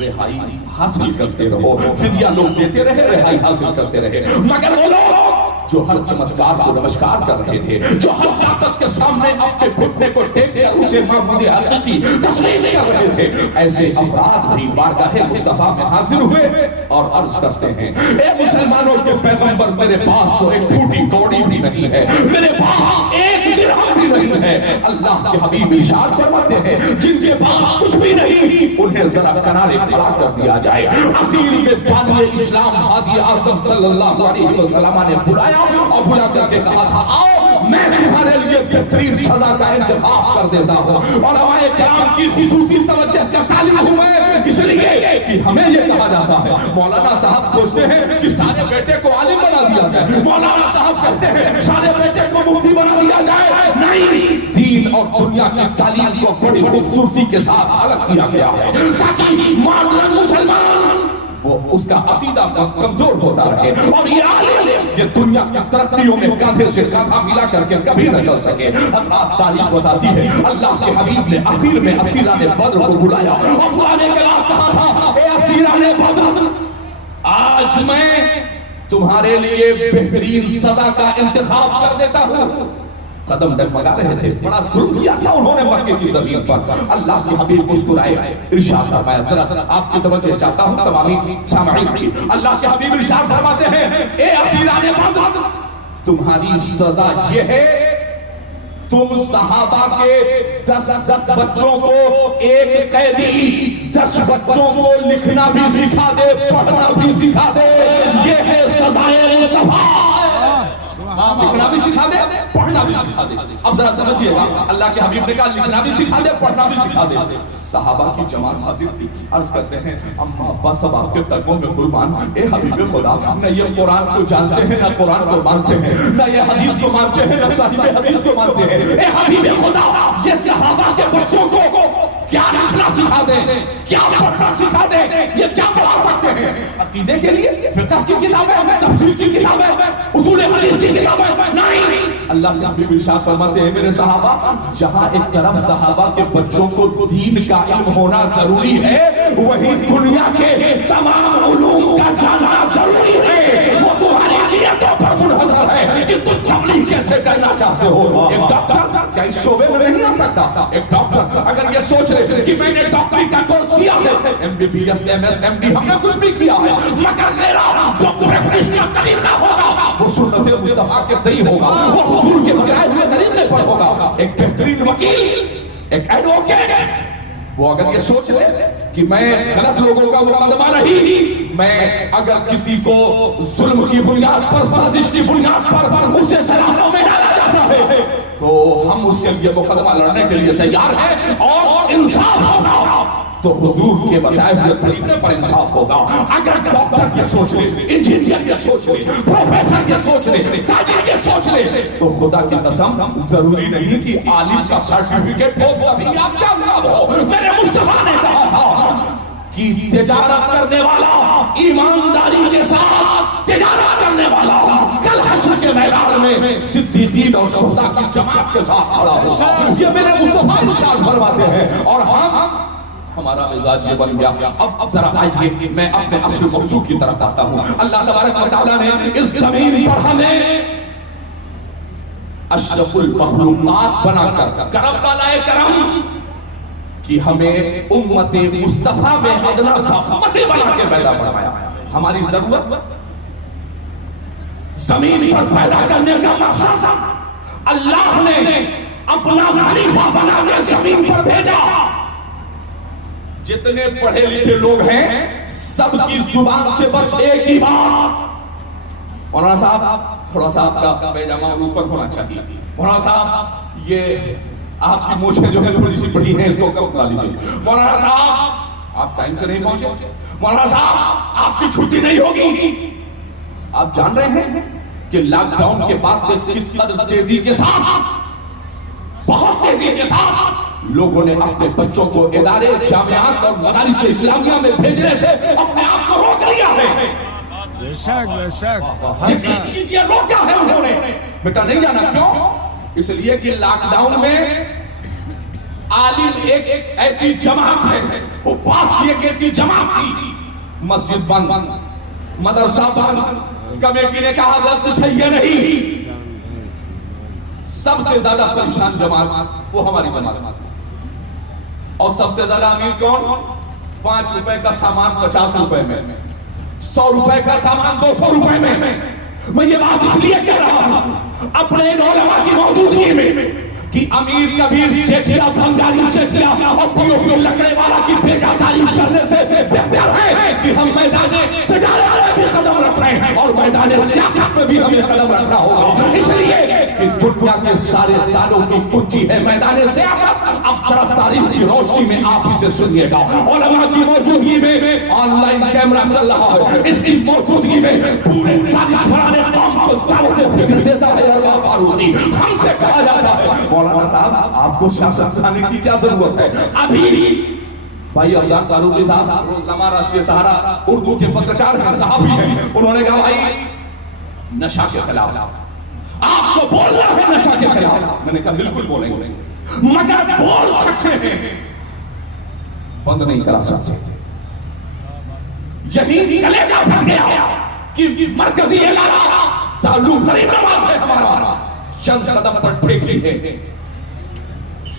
رہائی حاصل کرتے رہو، فدیہ لوگ دیتے رہے، رہائی حاصل کرتے رہے، مگر وہ لوگ جو ہر چمتکار کو نمسکار کر رہے تھے، جو ہر طاقت کے سامنے اپنے گھٹنے کو ٹیک کر اسے معبود حقیقی تسلیم کر رہے تھے، ایسے افراد بھی بارگاہ مصطفیٰ میں حاضر ہوئے اور عرض کرتے ہیں اے مسلمانوں کے پیغمبر، میرے پاس تو ایک ٹوٹی کوڑی بھی نہیں ہے، میرے پاس ایک درہم بھی نہیں ہے۔ اللہ کے حبیب ارشاد فرماتے ہیں جن کے پاس کچھ بھی نہیں انہیں ذرا کنارے کھڑا کر دیا جائے۔ اخیر میں بانی اسلام ہادی اعظم صلی اللہ علیہ وسلم نے بلایا اور بلا کر کے کہا تھا آؤ میں تمہارے لیے بہترین سزا کا انتخاب کر دیتا ہوں، اور ہمارے کرام کی خصوصی توجہ تعلیم ہوں میں اس لیے کہ ہمیں یہ کہا جاتا ہے مولانا صاحب سوچتے ہیں کہ سارے بیٹے کو عالم بنا دیا جائے، مولانا صاحب کہتے ہیں سارے بیٹے کو مفتی بنا دیا جائے، نہیں، دین اور دنیا کی تعلیم کو بڑی خوبصورتی کے ساتھ الگ کیا گیا ہے تاکہ ماڈرن مسلمان وہ اس کا عقیدہ کمزور ہوتا رہے اور یہ عالم یہ دنیا کی ترقیوں میں کاندھے سے کاندھا ملا کر کے کبھی نہ چل سکے۔ حضرات تاریخ بتاتی ہے اللہ کے حبیب نے اخیر میں اسیران بدر کو بلایا اور بلانے کے بعد کہا تھا اے اسیران بدر، آج میں تمہارے لیے بہترین سزا کا انتخاب کر دیتا ہوں۔ قدم ڈگمگا رہے تھے، بڑا ظلم کیا تھا انہوں نے مکے کی زمین پر۔ اللہ کے حبیب مسکرائے، ارشاد فرمایا، ذرا آپ کی توجہ چاہتا ہوں تمامی سامعین کی۔ اللہ کے حبیب ارشاد فرماتے ہیں اے اسیران بدر، تمہاری سزا یہ ہے تم صحابہ کے 10 بچوں کو ایک قیدی 10 بچوں کو لکھنا بھی سکھا دے، پڑھنا بھی سکھا دے، یہ ہے سزائے مصطفیٰ۔ لکھنا بھی سکھا دے، پڑھنا بھی سکھا دے۔ اب ذرا سمجھئے گا، اللہ کے حبیب نے کہا لکھنا بھی سکھا دے، پڑھنا بھی سکھا دے۔ صحابہ کی جماعت حاضر تھی، عرض کرتے ہیں اما ابا سب آپ کے قدموں میں قربان، اے حبیب خدا، نہ یہ قرآن کو جانتے ہیں نہ قرآن کو مانتے ہیں، نہ یہ حدیث کو مانتے ہیں نہ صاحب حدیث کو مانتے ہیں، اے حبیب خدا یہ صحابہ کے بچوں کو کیا لکھنا سکھا دے، کیا پڑھنا سکھا دے، یہ کیا پڑھا سکتے ہیں؟ عقیدے کے لیے فقہ کی کتابیں، تفسیر کی کتابیں، اصول حدیث کی کتابیں نہیں۔ اللہ کے حبیب ارشاد فرماتے ہیں میرے صحابہ، جہاں ایک طرف صحابہ کے بچوں کو دین کا علم ہونا ضروری ہے، وہی دنیا کے تمام علوم کا جاننا ضروری ہے۔ وہ تمہاری نیتوں پر منحصر ہے کہ تم تبلیغ کیسے کرنا چاہتے ہو۔ ایک ڈاکٹر کیا اس شعبے میں نہیں آ سکتا؟ ایک ڈاکٹر اگر یہ سوچ رہے کہ میں نے ڈاکٹری کا کورس کیا ہے، MBBS MS MD ہم نے کچھ بھی کیا ہے، مگر میرا جو پریکٹس کا طریقہ ہوگا وہ سنت مصطفیٰ کے تئیں ہوگا، وہ حضور کے بتائے ہوئے طریقے پر ہوگا۔ ایک بہترین وکیل، ایک ایڈوکیٹ، وہ اگر یہ سوچ لے کہ میں غلط لوگوں کا مقدمہ نہیں، میں اگر کسی کو ظلم کی بنیاد پر، سازش کی بنیاد پر اسے سلاخوں میں ڈالا جاتا ہے تو ہم اس کے لیے مقدمہ لڑنے کے لیے تیار ہیں، اور انصاف ہوگا تو حضور کے بتائے ہوئے طریقے پر انصاف ہوگا۔ اگر ڈاکٹر یہ سوچ لے، انجینئر یہ سوچ لے، پروفیسر یہ سوچ لے، تاجر یہ سوچ لے، تو خدا کی قسم ضروری نہیں کہ عالم کا سرٹیفکیٹ ہو تبھی آپ کامیاب ہو۔ میرے مصطفیٰ نے کہا تھا کہ تجارت کرنے والا ایمانداری کے ساتھ تجارت کرنے والا کل حشر کے میدان میں صدیقین اور شہداء کی جماعت کے ساتھ کھڑا ہوگا۔ یہ میرے مصطفیٰ ارشاد فرماتے ہیں، اور ہمارا مزاج یہ بن گیا۔ اب ذرا آئیے میں اپنے اصل موضوع کی طرف آتا ہوں۔ اللہ تبارک و تعالیٰ نے اس زمین پر ہمیں اشرف المخلوقات بنا کر کرم والا کرم کہ ہمیں امت مصطفیٰ میں ادنا سا امتی بنا کے پیدا فرمایا۔ ہماری ضرورت زمین پر پیدا کرنے کا مقصد اللہ نے اپنا خلیفہ بنا کے زمین پر بھیجا۔ جتنے پڑھے لکھے لوگ ہیں سب کی زبان سے بس ایک ہی بات، مولانا صاحب تھوڑا سا آپ کا پیجامہ اوپر ہونا چاہیے، مولانا صاحب یہ آپ کی مونچھیں جو ہے تھوڑی سی بڑی ہیں اس کو کم کر لیجیے، مولانا صاحب آپ ٹائم سے نہیں پہنچے، مولانا صاحب آپ کی چھٹی نہیں ہوگی۔ آپ جان رہے ہیں کہ لاک ڈاؤن کے بعد سے کس قدر تیزی کے ساتھ، بہت تیزی کے ساتھ لوگوں نے اپنے بچوں کو ادارے، جامعات اور مدارس اسلامیہ میں بھیجنے سے اپنے آپ کو روک لیا ہے۔ بے شک بے شک، یہ روکا ہے انہوں نے۔ بیٹا نہیں جانا، کیوں؟ اس لیے کہ لاک ڈاؤن میں عالم ایک ایسی جماعت ہے، حفاظ کی ایک ایسی جماعت تھی، مسجد بند، مدرسہ بند، کمیٹی نے کہا غلط کچھ ہے یہ نہیں، سب سے زیادہ پریشان جماعت وہ ہماری جماعت، اور سب سے زیادہ امیر کون؟ 5 روپے کا سامان 50 روپے میں، 100 روپے کا سامان 200 روپے میں. میں یہ بات اس لیے کہہ رہا ہوں اپنے ان علماء کی موجودگی میں کہ امیر کبیر سیٹھیا بھنگاری سیٹھیا اور پیو لکڑے والا کی بیجا تعریف کرنے سے بہتر ہے کہ ہم میدان تجارت میں بھی قدم رکھ رہے ہیں اور میدان سیاست میں بھی ہمیں قدم رکھنا ہوگا. اس لیے کہ دنیا کے سارے دانوں کی کنجی ہے میدان سیاست. اب ذرا تاریخ کی روشنی میں آپ اسے سنیے گا. علماء کی موجودگی میں آن لائن کیمرہ چل رہا ہے. اس کی موجودگی میں پورے دانشوران قوم کو دعوت فکر دیتا ہے ارباب فاروقی. ہم سے کہا جاتا ہے مولانا صاحب آپ کو سیاست سکھانے کی کیا ضرورت ہے؟ ابھی بھائی افضل فاروقی صاحب روزنامہ راشٹریہ سہارا اردو کے پترکار ہیں، صحافی ہیں، انہوں نے کہا بھائی نشہ کے خلاف آپ کو بولنا ہے، نشہ کے خلاف. میں نے کہا بالکل بولیں گے مگر بول سکتے ہیں، بند نہیں کرا سکتے. یہی کلیجہ پھٹ گیا کہ مرکزی ادارہ تعلق غریب نواز ہے ہمارا چند قدم پر ٹھیک ہے.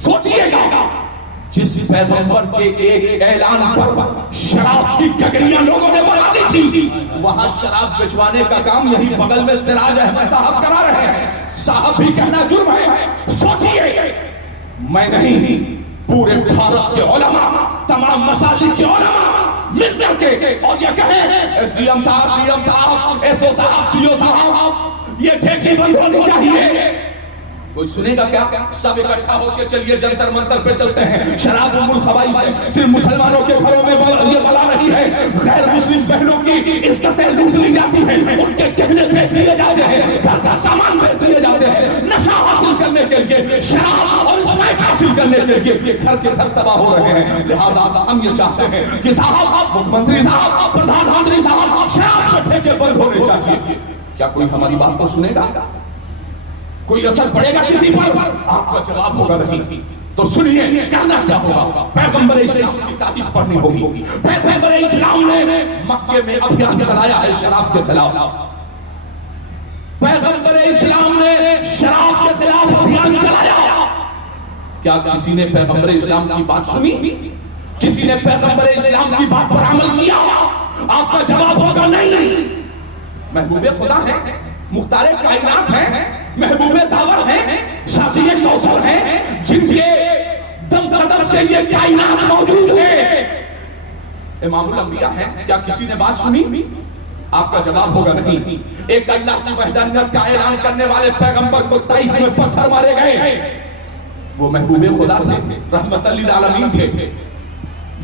سوچئے گا جس پیغمبر کے ایک اعلان پر شراب کی گگریاں لوگوں نے بنا دی تھی، وہاں شراب بچوانے کا کام یہی بغل میں سراج احمد صاحب کرا رہے ہیں. صاحب بھی کہنا جرم ہے. سوچئے میں نہیں پورے بھارت کے علماء تمام مساجد کے علماء مل کر کے اور یہ کہیں ایس ڈی ایم صاحب، ڈی ایم صاحب، ایس او صاحب، سی او صاحب یہ ٹھیکے بند ہونی چاہیے. کوئی سنے گا کیا؟ سب اکٹھا ہو کے چلیے جنتر منتر پہ چلتے ہیں. شراب ام الخبائث سے صرف مسلمانوں کے گھروں میں یہ بلا نہیں ہے، غیر مسلم بہنوں کی عزتیں لوٹ لی جاتی ہیں، ان کے گہنے بیچ دیے جاتے ہیں، گھر کا سامان بیچ دیے جاتے ہیں نشہ حاصل کرنے کے لیے، شراب اور اسمیک حاصل کرنے کے لیے. گھر کے گھر تباہ ہو رہے ہیں. لہٰذا ہم یہ چاہتے ہیں کہ صاحب، مکھ منتری صاحب، پردھان منتری صاحب، شراب کے ٹھیکے بند ہونے چاہیے. کیا کوئی ہماری بات کو سنے گا؟ کوئی اثر پڑے گا کسی پر؟ آپ کا جواب ہوگا نہیں. تو سنیے کرنا کیا ہوگا. پیغمبر اسلام کی تاریخ پڑھنی ہوگی. پیغمبر اسلام نے مکے میں ابھیان چلایا ہے شراب کے خلاف. پیغمبر اسلام نے شراب کے خلاف ابھیان چلایا. کیا کسی نے پیغمبر اسلام کی بات سنی؟ کسی نے پیغمبر اسلام کی بات پر عمل کیا؟ آپ کا جواب ہوگا نہیں. محبوب خدا ہے، مختار کائنات ہیں، محبوب داور ہیں، شافی کوثر ہیں، جن کے دم قدم سے یہ کائنات موجود ہے. امام الانبیاء ہیں. کیا کسی نے بات سنی؟ آپ کا جواب ہوگا نہیں. ایک اللہ کی وحدانیت کا اعلان کرنے والے پیغمبر کو طائف میں پتھر مارے گئے. وہ محبوب خدا تھے، رحمت للعالمین تھے.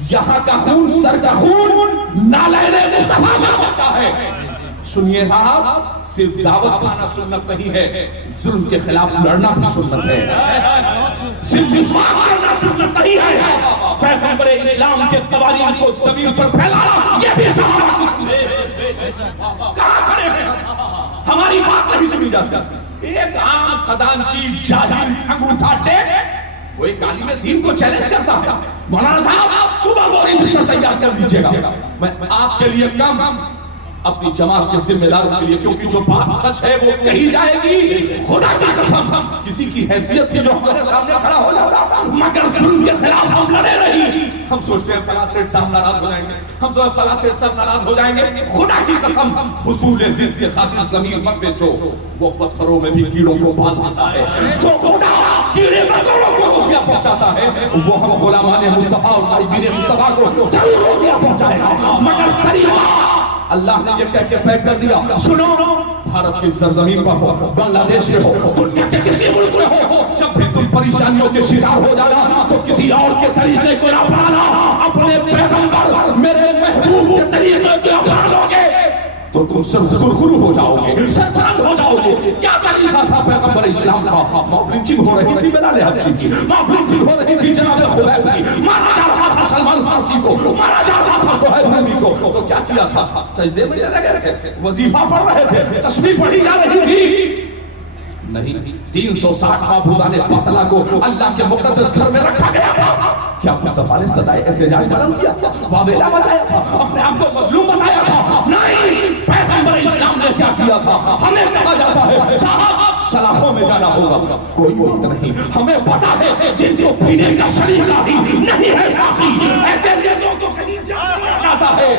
یہاں کا خون، سر کا خون نالین مصطفیٰ میں بچا ہے. سنیے صاحب، صرف دعوت کھانا سنت نہیں ہے، ظلم کے خلاف لڑنا بھی سنت ہے. صرف مسواک کرنا سنت نہیں ہے، پیغمبر اسلام کے قوانین کو زمین پر پھیلانا یہ بھی سنت ہے. کہاں کھڑے ہیں؟ ہماری بات نہیں سنی جاتی. ایک عام خزانچی جاہل انگوٹھا ٹیک وہ ایک عالم دین کو چیلنج کرتا ہے. مولانا صاحب صبح بوری بستر تیار کر دیجیے گا. میں آپ کے لیے کم اپنی جماعت کے ذمہ داروں کے لیے، کیونکہ جو بات سچ ہے وہ کہی جائے گی. خدا کی قسم کسی کی حیثیت کی جو ہمارے سامنے کھڑا ہو جاتا مگر ظلم کے خلاف ہم لڑے نہیں. ہم سوچتے ہیں فلاں سیٹ صاحب ناراض ہو جائیں گے، ہم سوچتے ہیں فلاں سیٹ صاحب ناراض ہو جائیں گے. خدا کی قسم حصول رزق کے خاطر زمین مت بیچو. وہ پتھروں میں بھی کیڑوں کو باندھ دیتا ہے. جو خدا کیڑے مکوڑوں کو روزیاں پہنچاتا ہے وہ ہم غلامان مصطفیٰ اور نائبین مصطفیٰ کو ضرور روزیاں پہنچائے گا. مگر طریقہ اللہ نے یہ کہہ کے پیک کر دیا. سنو، بھارت کی سرزمین پر ہو، بنگلہ دیش میں ہو، دنیا کے کسی ملک میں ہو، جب بھی تم پریشانیوں کے شکار ہو جانا تو کسی اور کے طریقے کو نہ اپنانا. اپنے پیغمبر میرے محبوب کے طریقے کو اپنا لو گے تو تم سرخرو ہو جاؤ گے، سرسرند ہو جاؤ گے. کیا طریقہ تھا پیغمبر اسلام کا؟ موب لنچنگ ہو رہی تھی بلال حبشی کی، موب لنچنگ ہو رہی تھی جناب خبیب کی، مارا جا رہا تھا سلمان فارسی کو، مارا جا رہا تھا صہیب رومی کو. تو کیا کیا تھا؟ سجدے میں چلے گئے تھے، وظیفہ پڑھ رہے تھے، تسبیح پڑھی جا رہی تھی. نہیں، 360 معبودان باطلہ کو اللہ کے مقدس گھر میں رکھا گیا تھا. کیا مصطفیٰ نے صدائے احتجاج بلند کیا تھا، واویلا مچایا تھا، اپنے آپ کو مظلوم بتایا تھا؟ نہیں، پیغمبر اسلام نے کیا کیا تھا؟ ہمیں کہا جاتا ہے صاحب سلاخوں میں جانا ہوگا، کوئی وقت نہیں، ہمیں پتا ہے جن کو پینے کا شریعہ ہی نہیں ہے ساقی، ایسے لوگوں کو کہیں جانا جاتا ہے،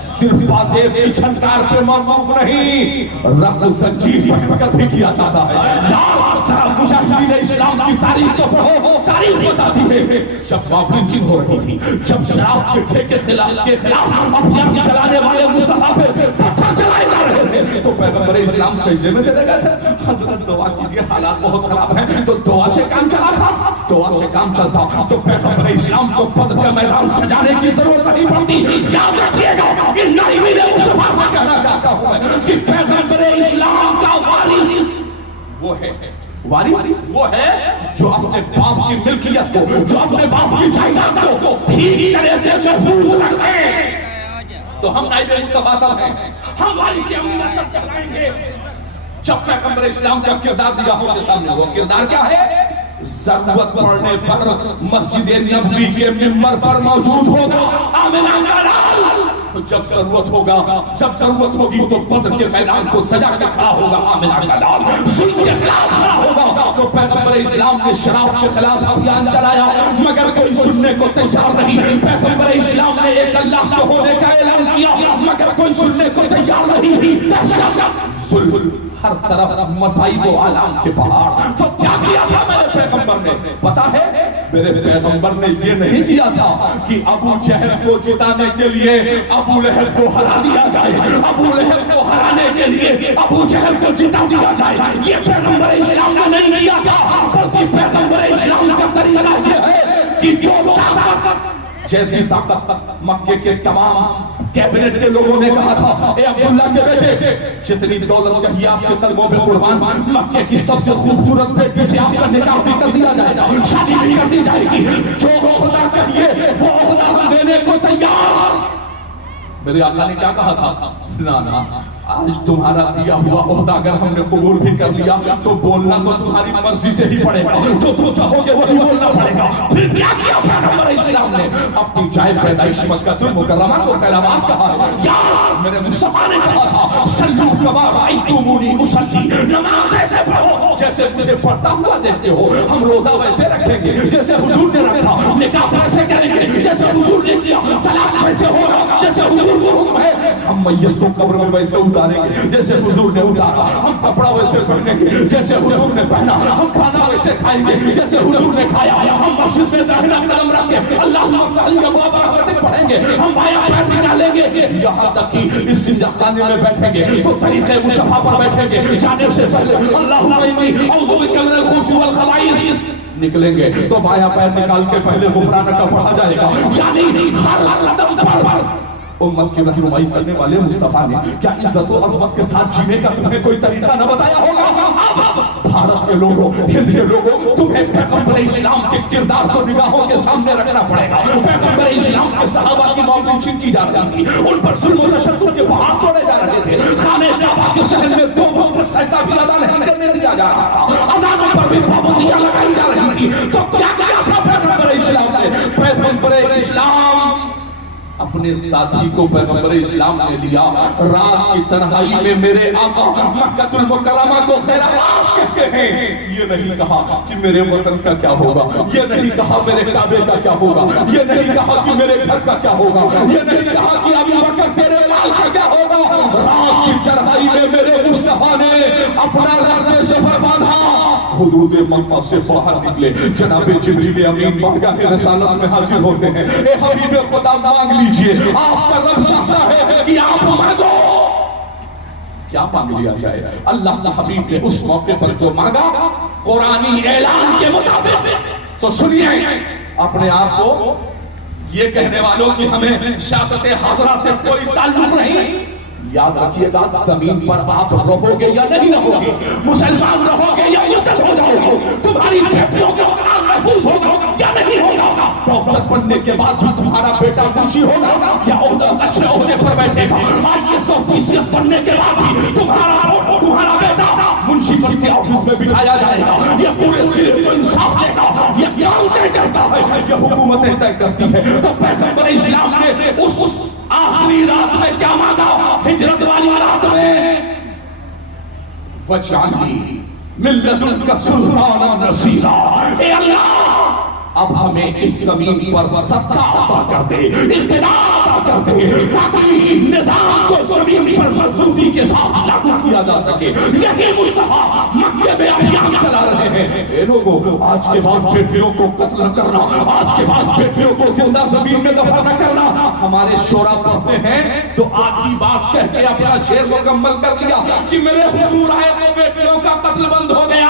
صرف باتیں کی چھنکار پہ موقوف نہیں، رقص زنجیر پکڑ کر بھی کیا جاتا ہے۔ یار ذرا مجاہدین اسلام کی تاریخ تو پڑھو، تاریخ بتاتی ہے جب بابری جنگ ہو رہی تھی، جب شراب کے ٹھیکے کے خلاف ابھیان چلانے والے مصطفیٰ پہ پتھر چلائے جا رہے تھے تو پیغمبر اسلام سجدے میں چلے گئے تھے، حضرت دعا کیجئے حالات بہت خراب ہیں، تو دعا سے کام چلا تھا، دعا سے کام چلتا تو پیغمبر اسلام کو بدر کا میدان سجانے کی ضرورت نہیں پڑتی۔ یاد رکھیے گا کہ نائبین مصطفیٰ سے کہنا چاہتا ہوں میں کہ پیغمبر اسلام کا وارث وہ ہے، وارث وہ ہے جو اپنے باپ کی ملکیت کو، جو اپنے باپ کی جائیداد کو ٹھیک طرح سے محفوظ رکھتے ہیں۔ تو ہم نائب مصطفیٰ تب ہیں، ہم وارث امینت تب کہلائیں گے جب پیغمبر اسلام کا کردار دیا ہو کے سامنے۔ وہ کردار کیا ہے؟ ضرورت پڑنے پر مسجد نبوی کے ممبر پر موجود ہوگا آمنہ کا لال، جب ضرورت ہوگا، جب ضرورت ہوگی تو بدر کے میدان کو سجا کے کھڑا ہوگا آمنہ کا لال، ظلم کے خلاف کھڑا ہوگا۔ تو پیغمبر اسلام نے شراب کے خلاف ابھیان چلایا مگر کوئی سننے کو تیار نہیں، پیغمبر اسلام نے ایک اللہ کے ہونے کا اعلان کیا مگر کوئی سننے کو تیار نہیں، دہشت، ظلم، ہر طرف مصائب و آلام کے پہاڑ۔ تو کیا کیا تھا میرے پیغمبر نے؟ پتا ہے میرے پیغمبر نے یہ نہیں کیا تھا کہ ابو جہل کو جتانے کے لیے ابو لہب کو ہرا دیا جائے، ابو لہب کو ہرانے کے لیے ابو جہل کو جتا دیا جائے، یہ پیغمبر اسلام نے نہیں کیا تھا، بلکہ پیغمبر اسلام کا طریقہ یہ ہے کہ جو طاقت، جیسی طاقت مکے کے تمام کیبنٹ کے لوگوں نے کہا تھا اے عبداللہ کے بیٹے جتنی دولت کہی آپ کے قدموں میں قربان، مکے کی سب سے خوبصورت بیٹی سے آپ کا نکاح بھی کر دیا جائے گا، شادی بھی کر دی جائے گی، جو عہدہ کہیے وہ عہدہ ہم دینے کو تیار۔ میرے آقا نے کیا کہا تھا؟ نا آج تمہارا دیا ہوا عہدہ اگر ہم نے قبول بھی کر لیا تو بولنا تو تمہاری مرضی سے ہی پڑے گا، جو تم چاہو گے وہی بولنا پڑے گا۔ پھر کیا کیا پیغمبر اسلام نے؟ اپنی جائز پیدائش مکہ المکرمہ کو خیر آباد کہا ہے۔ یار میرے مصطفیٰ نے کہا تھا صلو کما رأیتمونی اصلی، نماز ایسے پڑھو جیسے مجھے پڑھتا ہوا دیکھتے ہو، ہم روزہ ویسے رکھیں گے جیسے حضور نے رکھا، نکاح ویسے کریں گے جیسے حضور نے کیا، طلاق ویسے ہوگا جیسے حضور کو حکم ہے، ہم میت کو قبر میں ویسے اتاریں گے جیسے حضور نے اتارا، ہم کپڑا ویسے پہنیں گے جیسے حضور نے پہنا، ہم کھانا ویسے کھائیں گے جیسے حضور نے کھایا، ہم مسجد میں داخلہ قدم رکھ کے اللہم تعالی ابواب رحمتک پڑھیں گے، ہم بایاں پیر نکالیں گے، یہاں تک کہ استنجا خانے میں بیٹھیں گے تو طریقے مصطفیٰ پر بیٹھیں گے، جانے سے پہلے اللہم انی اعوذ بک من الخبث والخبائث نکلیں گے تو بایاں پیر نکال کے پہلے غفرانہ کا پڑھا جائے گا، یعنی ہر قدم پر امت کی رہنمائی کرنے والے مصطفیٰ نے کیا عزت و عظمت کے ساتھ جینے کا تمہیں کوئی طریقہ نہ بتایا ہوگا؟ بھارت کے لوگوں، ہند کے لوگوں، تمہیں پیغمبر اسلام کے کردار کو نگاہوں کے سامنے رکھنا پڑے گا۔ پیغمبر اسلام کے صحابہ کی موت چھین کی جا رہی تھی، ان پر ظلم و تشدد کے پہاڑ توڑے جا رہے تھے، خانہ کعبہ کے شہر میں 2 وقت سجدہ بھی ادا نہیں کرنے دیا جا رہا تھا، اذانوں پر بھی پابندیاں لگائی جا رہی تھی، تو کیا کیا تھا پیغمبر اسلام نے؟ پیغمبر اسلام اپنے ساتھی کو پیغمبر اسلام نے لیا، رات کی تنہائی میں میرے آقا مکہ المکرمہ کو خیر آباد کہتے ہیں، یہ نہیں کہا کہ میرے وطن کا کیا ہوگا، یہ نہیں کہا میرے کعبے کا کیا ہوگا، یہ نہیں کہا کہ میرے گھر کا کیا ہوگا، یہ نہیں کہا کہ ابو بکر تیرے مال کا کیا ہوگا، رات کی تنہائی میں میرے مصطفیٰ نے اپنا رہتے سفر باندھا، حدود مکہ سے باہر نکلے، جناب جبریل امین بارگاہ رسالت میں حاضر ہوتے ہیں، اے حبیب خدا مانگ لیجئے، آپ کا رب چاہتا ہے کہ آپ مانگو، کیا مانگ لیا جائے؟ اللہ کا حبیب نے اس موقع پر جو مانگا قرآنی اعلان کے مطابق، تو سنیے اپنے آپ کو یہ کہنے والوں کی ہمیں سیاست حاضرہ سے کوئی تعلق نہیں، یاد رکھیے گا زمین پر آپ رہو گے یا نہیں رہو گے، مسلمان رہو گے یا مرتد ہو جاؤ گے، تمہاری بیٹیوں کے اوقات محفوظ ہوگا یا نہیں ہوگا، ڈاکٹر بننے کے بعد بھی تمہارا بیٹا منشی ہوگا یا اچھے عہدے پر بیٹھے گا، آج یہ 100% بننے کے بعد بھی تمہارا بیٹا منشی بن کے آفس میں بٹھایا جائے گا، یہ پورے ضلع کو انصاف دے گا، یہ قیامت طے کرتا ہے، یہ حکومتیں طے کرتی ہے۔ تو پیغمبر اسلام نے اس آخری رات میں کیا مانگا؟ ہجرت والی رات میں وَاجْعَلْنِي مِن لَّدُنْكَ سُلْطَانًا نَصِيرًا، اے اللہ اب ہمیں اس زمین پر سطح عطا کر دے، اقتدار عطا کر دے، تاکہ نظام کو زمین پر مضبوطی کے ساتھ لاگو کیا جا سکے۔ یہی مصطفیٰ مکے میں ابھیان چلا رہے ہیں۔ اے لوگوں، آج کے بعد بیٹیوں کو قتل نہ کرنا، آج کے بعد بیٹیوں کو زندہ زمین میں دفن نہ کرنا۔ ہمارے شورا پڑھتے ہیں تو آدھی بات کہہ کے اپنا شعر مکمل کر لیا کہ میرے حضور آئے تو بیٹیوں کا قتل بند ہو گیا۔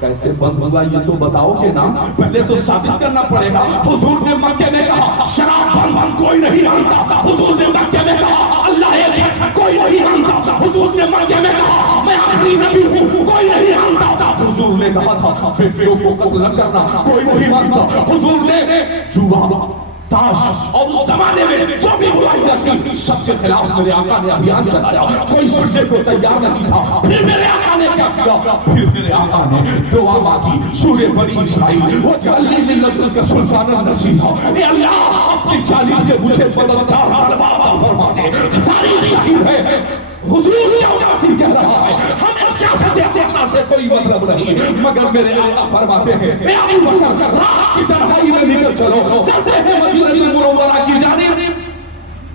کیسے بند ہوگا یہ تو بتاؤ گے نا، پہلے تو ثابت کرنا پڑے گا۔ حضور نے مکے میں کہا شراب بند کوئی نہیں مانتا، حضور نے مکے میں کہا اللہ ایک ہے کوئی نہیں مانتا، حضور نے مکے میں کہا میں آخری نبی ہوں کوئی نہیں مانتا، حضور نے کہا تھا بیٹیوں کو قتل نہ کرنا کوئی نہیں مانتا، حضور نے جوا تاش اور اس زمانے میں جو بھی برائیاں تھی سب سے خلاف میرے آقا نے ابھیان چلایا، کوئی سننے کو تیار نہیں تھا۔ پھر میرے آقا نے کیا کیا؟ پھر میرے آقا نے دعا مانگی، سورہ بنی اسرائیل وَاجْعَلْنِي مِن لَّدُنْكَ سُلْطَانًا نَصِيرًا، اے اللہ اپنی جانب سے مجھے مددگار غلبہ عطا فرما دے۔ تاریخ شاہد ہے حضور کیا کہہ رہا ہے، ہمیں سیاست اقتدار سے کوئی مطلب نہیں، مگر میرے آقا فرماتے ہیں اے ابو بکر رات کی تنہائی میں نکل چلو، چلتے ہیں مدینہ منورہ کی جانب۔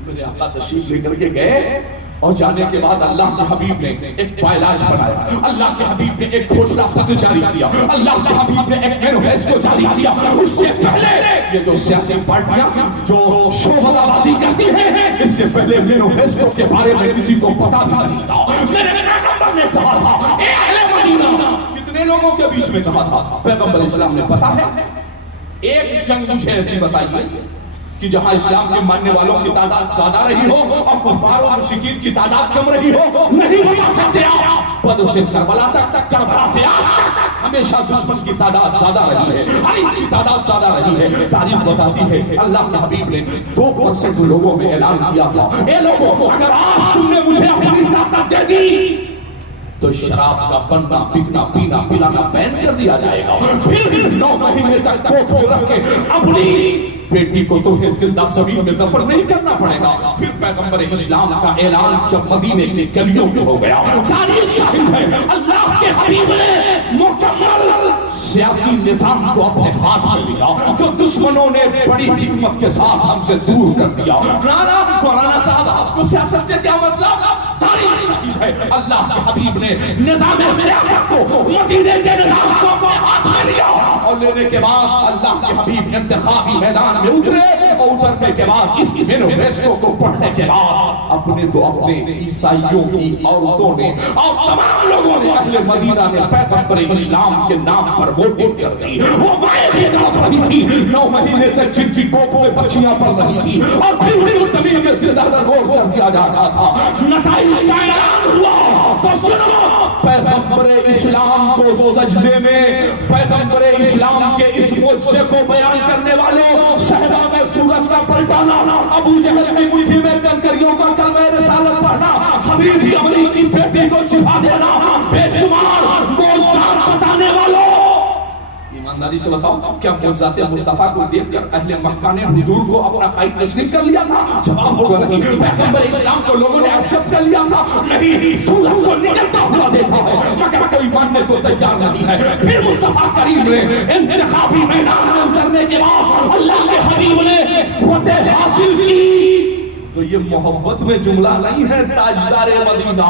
میرے آقا تشریف لے کر کے گئے اور جانے کے بعد اللہ کے حبیب نے ایک پائلاج بنایا، اللہ کے حبیب نے ایک گھوشنا پتر جاری کیا، اللہ کے حبیب نے ایک مینیفیسٹو جاری کیا۔ اس سے پہلے یہ جو سیاسی پارٹیاں جو شوہدہ بازی کرتی ہیں، اس سے پہلے مینیفیسٹو کے بارے میں کسی کو پتا بھی نہیں تھا۔ میرے پیغمبر نے کہا تھا اے اہل مدینہ، کتنے لوگوں کے بیچ میں کہا تھا پیغمبر اسلام نے، پتا ہے ایک جنگ مجھے ایسی بتائیے کہ جہاں اسلام کے ماننے والوں کی تعداد زیادہ رہی ہو اور کفار اور مشرکین کی تعداد کم رہی ہو، نہیں بتا سکتے آپ۔ بدر سے کربلا تک، کربلا سے آج تک ہمیشہ دشمن کی تعداد زیادہ رہی ہے، حریف کی تعداد زیادہ رہی ہے۔ تاریخ بتاتی ہے اللہ کے حبیب نے 2% لوگوں میں اعلان کیا تھا اے لوگوں اگر آج تم نے مجھے اپنی طاقت دے دی تو شراب کا بننا بکنا پینا پلانا بین کر دیا جائے گا، پھر 9 مہینے تک کوکھ میں رکھ کے اپنی بیٹی کو تمہیں زندہ زمین میں دفن نہیں کرنا پڑے گا۔ پھر پیغمبر اسلام کا اعلان جب مدینے کی گلیوں میں ہو گیا، تاریخ شاہد ہے اللہ کے حبیب نے مکمل سیاسی نظام کو اپنے ہاتھ میں لیا، جو دشمنوں نے بڑی حکمت کے ساتھ ہم سے دور کر دیا۔ مولانا صاحب آپ کو سیاست سے کیا مطلب؟ تاریخ شاہد ہے اللہ کے حبیب نے نظام سیاست کو مدینے کے نظام کو اپنے ہاتھ میں لیا، اور لینے کے بعد اللہ کے حبیب انتخابی میدان میں اترے، اور اترنے کے بعد اس مینیفیسٹو کو پڑھنے کے بعد اپنے تو اپنے عیسائیوں کی عورتوں نے اور تمام لوگوں نے اہل مدینہ نے پیغمبر اسلام کے نام پر ووٹنگ کر دی۔ وہ مائیں بھی تڑپ رہی تھی، 9 مہینے تک جن کی کوکھ میں بچیاں پل رہی تھی، اور پھر اس زمین میں زندہ دفن کر دیا جا رہا تھا۔ نتائج کا اعلان ہوا تو سنو، پیغمبر اسلام کو سجدے میں، پیغمبر اسلام کے اس معجزے کو بیان کرنے والوں صحابہ میں سورج کا پلٹانا، ابو جہل کی مٹھی میں کنکریوں کا کلمہ رسالت پڑھنا، حبیب عمری کی بیٹی کو شفا دینا، بے شمار معجزات بتانے والوں، ایمانداری سے بتاؤ کیا معجزات مصطفیٰ کو دیکھ کر اہل مکہ نے حضور کو اپنا قائد تسلیم کر لیا تھا؟ جواب ہوگا نہیں۔ پیغمبر اسلام کو لوگوں نے ایکسپٹ کر لیا تھا؟ نہیں، سورج کو نکلتا ہوا دیکھا ہے مگر کوئی ماننے کو تیار نہیں ہے۔ پھر مصطفیٰ کریم نے انتخابی میدان میں اترنے کے بعد اللہ کے حبیب نے فتح حاصل کی۔ تو یہ محبت میں جملہ نہیں ہے، تاجدار مدینہ،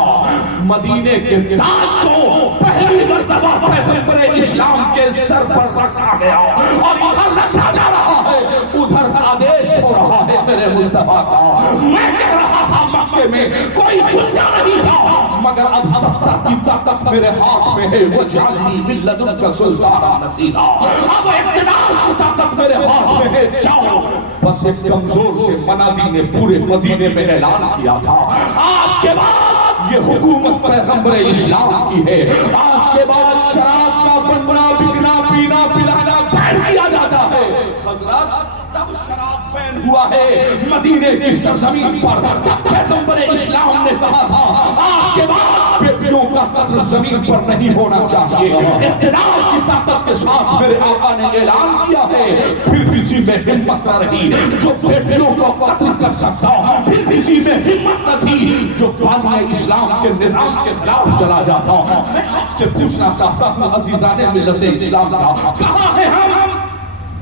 مدینے کے تاج کو پہلی مرتبہ پیغمبر اسلام کے سر پر رکھا گیا، اور ادھر رکھا جا رہا ہے، ادھر آدیش ہو رہا ہے میرے مصطفیٰ کا۔ میں کہہ رہا تھا مکے میں کوئی سننا نہیں تھا، مگر اب سطح کی طاقت میرے ہاتھ میں ہے، وَاجْعَلْنِي مِن لَّدُنْكَ سُلْطَانًا نَصِيرًا، اب اقتدار کی طاقت میرے ہاتھ میں ہے، جاؤ۔ بس ایک کمزور سے منادی نے پورے مدینے میں اعلان کیا تھا آج کے بعد یہ حکومت پیغمبر اسلام کی ہے، آج کے بعد شراب کا بننا بکنا پینا پلانا بین کیا جاتا ہے۔ حضرات تب شراب بین ہوا ہے مدینے کی سرزمین پر، تب پیغمبر اسلام نے کہا تھا آج کے بعد بیٹیوں کا کا قتل زمین پر نہیں ہونا چاہیے. اقتدار کی طاقت کے ساتھ میرے آقا نے اعلان کیا ہے پھر کسی میں ہمت نہ رہی جو بیٹیوں کو قتل کر سکتا, پھر کسی میں ہمت نہ تھی جو بانیہ اسلام کے نظام کے خلاف چلا جاتا. میں آپ سے پوچھنا چاہتا ہوں عزیزان ملت اسلام کا, کہاں ہے ہم؟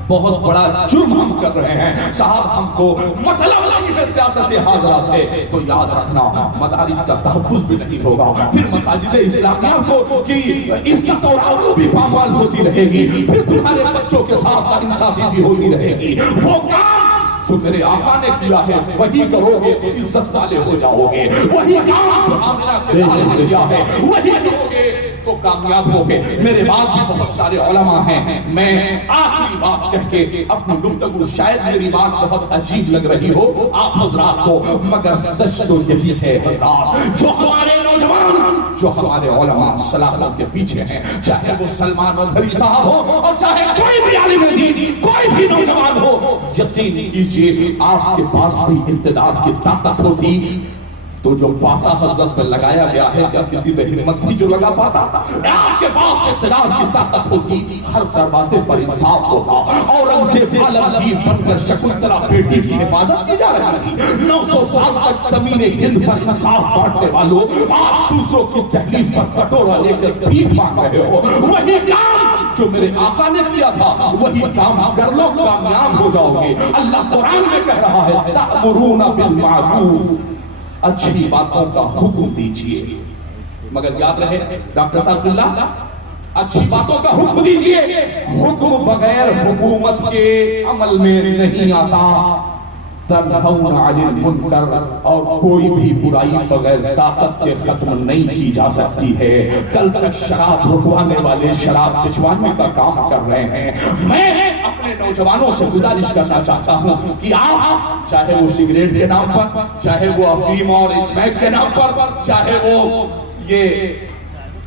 بہت بڑا جرم ہم کر رہے ہیں صاحب. ہم کو مطلب نہیں ہے سیاست حاضرہ سے, تو یاد رکھنا مدارس کا تحفظ بھی نہیں ہوگا, پھر مساجد اسلامیہ کو کی عزت اور آبرو بھی پامال ہوتی رہے گی, پھر تمہارے بچوں کے ساتھ ناانصافی بھی ہوتی رہے گی. وہ کام جو میرے آقا نے کیا ہے وہی کرو گے تو عزت والے ہو جاؤ گے, وہی کام جو آمنہ کے لال نے کیا ہے وہی کرو گے تو کامیاب ہوگے. میرے بعد بھی بہت سارے علماء ہیں, میں آخری بات کہہ کے اپنی گفتگو, شاید میری بات بہت عجیب لگ رہی ہو آپ حضرات کو, مگر سچ تو یہی ہے حضرات, جو ہمارے نوجوان, جو ہمارے علماء صلاحوں کے پیچھے ہیں, چاہے وہ سلمان اظہری صاحب ہو اور چاہے کوئی بھی عالم دین, کوئی بھی نوجوان ہو, یقین کیجئے آپ کے پاس بھی اقتدار کی طاقت ہوتی تو جو پاسا حضرت پہ لگایا گیا ہے کیا کسی پہ ہمت تھی جو لگا پاتا؟ آپ کے پاس اقتدار کی طاقت ہوتی, ہر دروازے پر انصاف ہوتا. اورنگزیب عالمگیر بن کر شکنتلا بیٹی کی حفاظت کی جا رہی تھی. 900 سال تک زمین ہند پر انصاف بانٹنے والوں آج دوسروں کی دہلیز پر کٹورا لے کر بھیک مانگ رہے ہو. وہی کام جو میرے آقا نے کیا تھا وہی کام کر لو, کامیاب ہو جاؤ گے. اللہ قرآن میں کہہ رہا ہے تأمرون بالمعروف, اچھی باتوں کا حکم دیجئے. مگر یاد رہے ڈاکٹر صاحب اللہ, اچھی باتوں کا حکم دیجئے, حکم بغیر حکومت کے عمل میں نہیں آتا. تنہون عن المنکر, اور کوئی بھی برائی بغیر طاقت کے ختم نہیں کی جا سکتی ہے. کل تک شراب رکوانے والے شراب بچوانے کا کام کر رہے ہیں. میں اپنے نوجوانوں سے گزارش کرنا چاہتا ہوں کہ آپ چاہے وہ سگریٹ کے نام پر, چاہے وہ افیم اور اسمیک کے نام پر, چاہے وہ یہ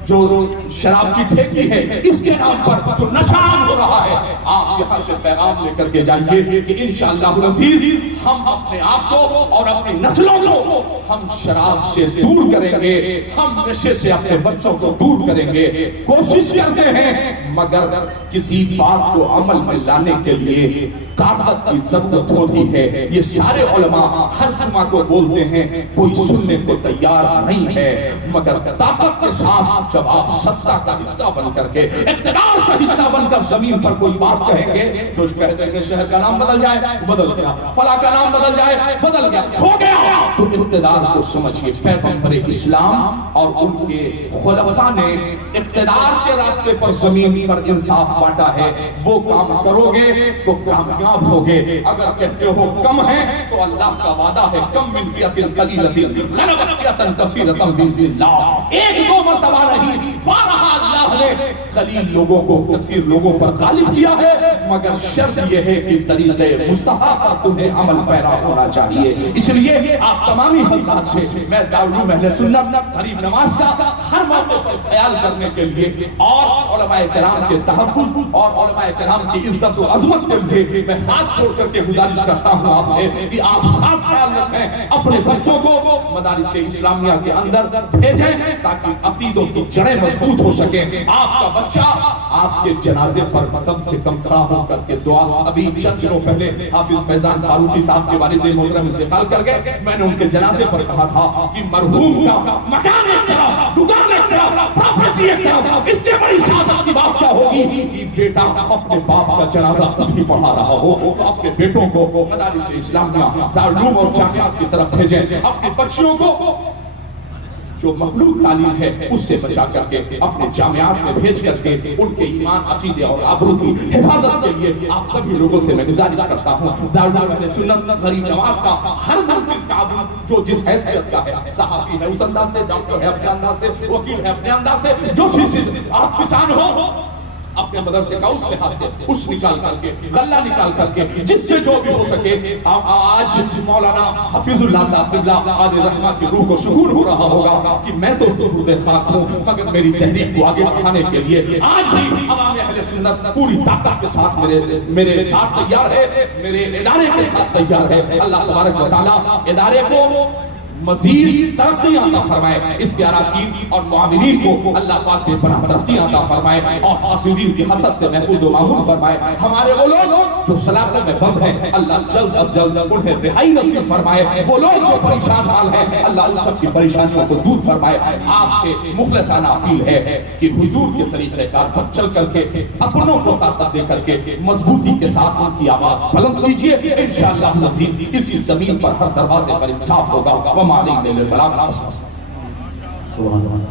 جو شراب کی ٹھیکی ہے اس کے نام پر جو نشہ ہو رہا ہے, آپ یہاں سے پیغام لے کر کے جائیے کہ انشاءاللہ العزیز ہم اپنے آپ کو اور اپنی نسلوں کو ہم شراب سے دور کریں گے, ہم نشے سے اپنے بچوں کو دور کریں گے. کوشش کرتے ہیں مگر کسی بات کو عمل میں لانے کے لیے طاقت کی ضرورت ہوتی ہے. یہ سارے علماء ہر جمعہ کو بولتے ہیں, کوئی سننے کو تیار نہیں ہے, مگر طاقت کے ساتھ جب آپ سطح کا حصہ بن کر کے, اقتدار کا حصہ بن کر زمین پر کوئی بات کہیں گے تو اس کہتے ہیں کہ شہر کا نام بدل جائے, بدل گیا, فلاں کا نام بدل جائے, بدل گیا, ہو گیا. تو اقتدار کو سمجھیے, پیغمبر اسلام اور ان کے خلفاء نے اقتدار کے راستے پر زمین پر انصاف بانٹا ہے. وہ کام کرو گے تو کامیاب ہوگے. اگر کہتے ہو کم ہے تو اللہ کا وعدہ ہے کم من فئۃ قلیلۃ غلبت فئۃ کثیرۃ باذن اللہ. ایک دو مرتبہ نہیں, بارہا اللہ نے قلیل لوگوں کو کثیر لوگوں پر غالب کیا ہے, مگر شرط یہ ہے کہ طریقے مصطفیٰ پر تمہیں عمل پیرا ہونا چاہیے. اس لیے آپ تمامی حضرات سے میں دارالعلوم اہل سنت غریب نواز کا ہر موقع پر خیال کرنے کے لیے اور علماء کرام کے تحفظ اور علماء کرام کی عزت و عظمت کے لیے میں ہاتھ چھوڑ کر کے گزارش کرتا ہوں آپ سے کہ آپ خاص خیال رکھیں, اپنے بچوں کو مدارس اسلامیہ کے اندر بھیجیں تاکہ عقیدوں کی جڑیں مضبوط ہو سکیں. آپ کا بچہ آپ کے جنازے پر کم سے کم کھڑا ہو کر کے دعا, ابھی چند دنوں پہلے حافظ فیضان فاروقی صاحب کے والد محترم انتقال کر گئے, میں نے ان کے جنازے پر کہا تھا کہ مرحوم کا مکان ایک طرف, دکان ایک طرف, پراپرٹی ایک طرف, اس سے بڑی سعادت کی بات کیا ہوگی کہ بیٹا اپنے باپ کا جنازہ بھی پڑھا رہا ہو. تو اپنے بیٹوں کو مدارس اسلامیہ دارالعلوم اور جامعات کی طرف بھیجیں, اپنے بچوں کو جو مخلوق تعلیم ہے اس سے بچا کر کے اپنے جامعات میں بھیج کر کے ان کے ایمان, عقیدے اور آبرو کی حفاظت کے لیے آپ سبھی لوگوں سے میں گزارش کرتا ہوں. دارالعلوم اہل سنت غریب نواز کا ہر ممکن تعاون جو جس حیثیت کا ہے, صحافی ہے اس انداز سے, ڈاکٹر ہے اپنے انداز سے, وکیل ہے اپنے انداز سے, جو چیز آپ کسان ہو اپنے مدرسے کا اس لحاظ سے اس نکال کر کے, غلہ نکال کر کے, جس سے جو بھی ہو سکے. آج مولانا حفیظ اللہ صاحب قبلہ عالیہ رحمہ کی روح کو سکون ہو رہا ہوگا کہ میں تو درود خاک ہوں, مگر میری تحریک کو آگے بڑھانے کے لیے آج بھی عوام اہل سنت پوری طاقت کے ساتھ میرے ساتھ تیار ہے, میرے ادارے کے ساتھ تیار ہے. اللہ تبارک و تعالیٰ ادارے کو مزید ترقی عطا فرمائے، اس کے اراکین اور معاملین کو اللہ پاک بے پناہ ترقی عطا فرمائے اور حاسدین کی حسد سے محفوظ و معمول فرمائے۔ ہمارے وہ لوگ جو سلاخوں میں بند ہیں اللہ جلد از جلد انہیں رہائی نصیب فرمائے، وہ لوگ جو پریشان حال ہیں اللہ ان سب کی پریشانیوں کو دور فرمائے۔ آپ سے مخلصانہ اپیل ہے کہ حضور کے طریقہ کار پر چل کر کے اپنوں کو طاقت دے کر کے مضبوطی کے ساتھ ان کی آواز بلند کیجیے، انشاءاللہ العزیز اسی زمین پر ہر دروازے پر انصاف ہوگا۔ وما علینا الا البلاغ۔ سبحان اللہ۔